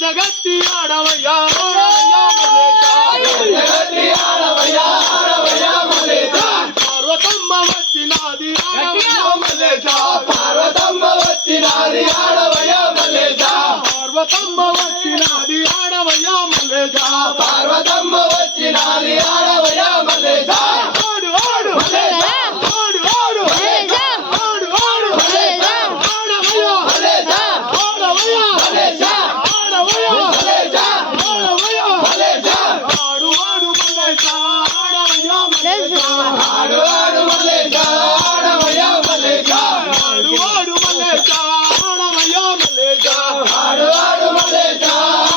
జగత్తి ఆడవయ్యా పార్వతమ్మ వచ్చినాది పార్వతమ్మ వచ్చినాది ఆడవయ్య మల్లేశ పార్వతమ్మ వచ్చినాది ఆడవయ్యా మల్లేశ పార్వతమ్మ వచ్చినాది ఆడవయ్య మల్లేశ ఆడు ఆడు ఆడు ఆడు ఆడు ఆడు ఆడవయ్యా మల్లేశ ఆడవయ్యా మల్లేశ ఆడవయ్యా మల్లేశ ఆడవయ్యా మల్లేశ ఆడు ఆడు మల్లేశ ఆడవయ్యా మల్లేశ ఆడు ఆడు మల్లేశ ఆడవయ్య మల్లేశ ఆడు ఆడు మల్లేశ ఆడవయ్యా మల్లేశ ఆడు ఆడు మల్లేశ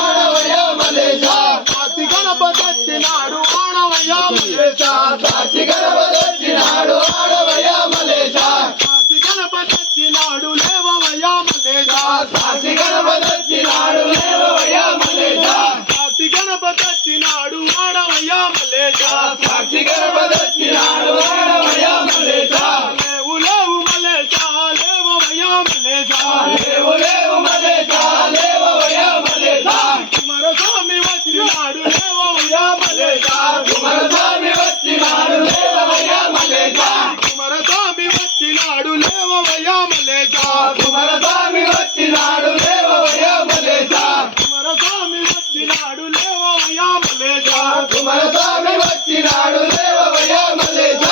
ఆడవయ్య మల్లేశ సాక్షి గణపతి వచ్చినాడు ఆడవయ్యా మల్లేశ సాక్షి గణపతి వచ్చినాడు ఆడవయ్య మల్లేశ సాక్షి గణపతి వచ్చినాడు లేవవయ్యా మల్లేశ సాక్షి గణపతి వచ్చినాడు లేవయ్య మల్లేశ సాక్షి గణపతి వచ్చినాడు ఆడవయ్యా మల్లేశ సాక్షి గణపతి వచ్చినాడు ఆడవయ్య మల్లేశ లేవు లేవు మల్లేశ లేవవయ్యా మల్లేశ లేవు లేవు మల్లేశ లేవయ్య మల్లేశ కుమారస్వామి వచ్చినాడు లేవవయ్యా మల్లేశ కుమారస్వామి వచ్చినాడు లేవయ్య మల్లేశ కుమారస్వామి వచ్చినాడు లేవవయ్యా మల్లేశ కుమారస్వామి వచ్చినాడు లేవయ్య మల్లేశ కుమారస్వామి వచ్చినాడు లేవవయ్యా మల్లేశ కుమారస్వామి వచ్చినాడు లేవయ్య మల్లేశ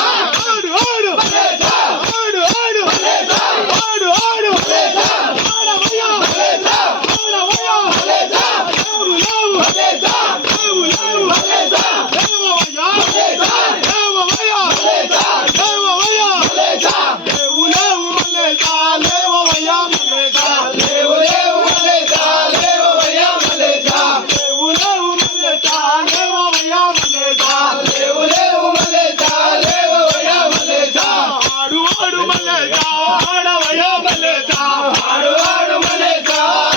ఆడు ఆడు మల్లేశ ఆడు ఆడు మల్లేశ ఆడు ఆడు మల్లేశ ఆడవయ్యా మల్లేశ ఆడవయ్యా మల్లేశ లేవు లేవు మల్లేశ లేవు లేవు మల్లేశ లేవవయ్యా మల్లేశ లేవవయ్యా మల్లేశ లేవవయ్యా మల్లేశ లేవు లేవు మల్లేశ లేవవయ్యా మల్లేశ లేవు లేవు మల్లేశ లేవయ్య మల్లేశ లేవు లేవు మల్లేశ లేవవయ్యా మల్లేశ లేవు లేవు మల్లేశ లేవయ్య మల్లేశ ఆడు ఆడు మల్లేశ ఆడవయ్యా మల్లేశ ఆడు ఆడు మల్లేశ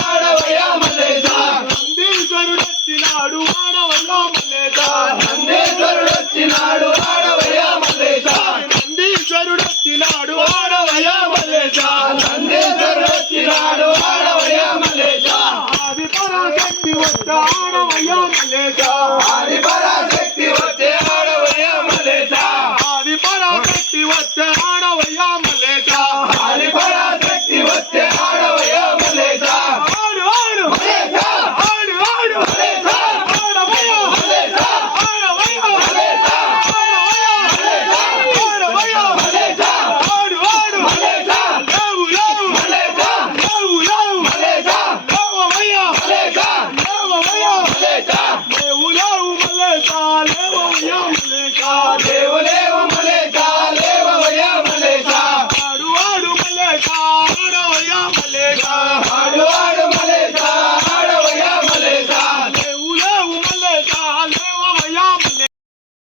ఆడవయ్య మల్లేశ నందీశ్వరుడు వచ్చినాడు ఆడవయ్యా మల్లేశ నందేశ్వరుడు వచ్చినాడు ఆడవయ్య మల్లేశ నందీశ్వరుడు వచ్చినాడు ఆడవయ్యా మల్లేశ నందేశ్వరుడు వచ్చినాడు ఆడవయ్య మల్లేశ ఆది పరాశక్తి వచ్చ ఆడవయ్యా మల్లేశ ఆది పరాశక్తి వచ్చే ఆడవయ్య మల్లేశ ఆది పరాశక్తి వచ్చ ఆడవయ్యా మల్లేశ ఆది పరాశక్తి వచ్చే ఆడవయ్య మల్లేశ ఆడు ఆడు మల్లేశ ఆడు ఆడు మల్లేశ ఆడవయ్యా మల్లేశ ఆడవయ్యా మల్లేశ ఆడవయ్యా మల్లేశ ఆడు ఆడు మల్లేశ లేవు లేవు మల్లేశ లేవు లేవు మల్లేశ లేవవయ్యా మల్లేశ లేవవయ్యా మల్లేశ లేవు లేవు మల్లేశ లేవవయ్యా మల్లేశ లేవు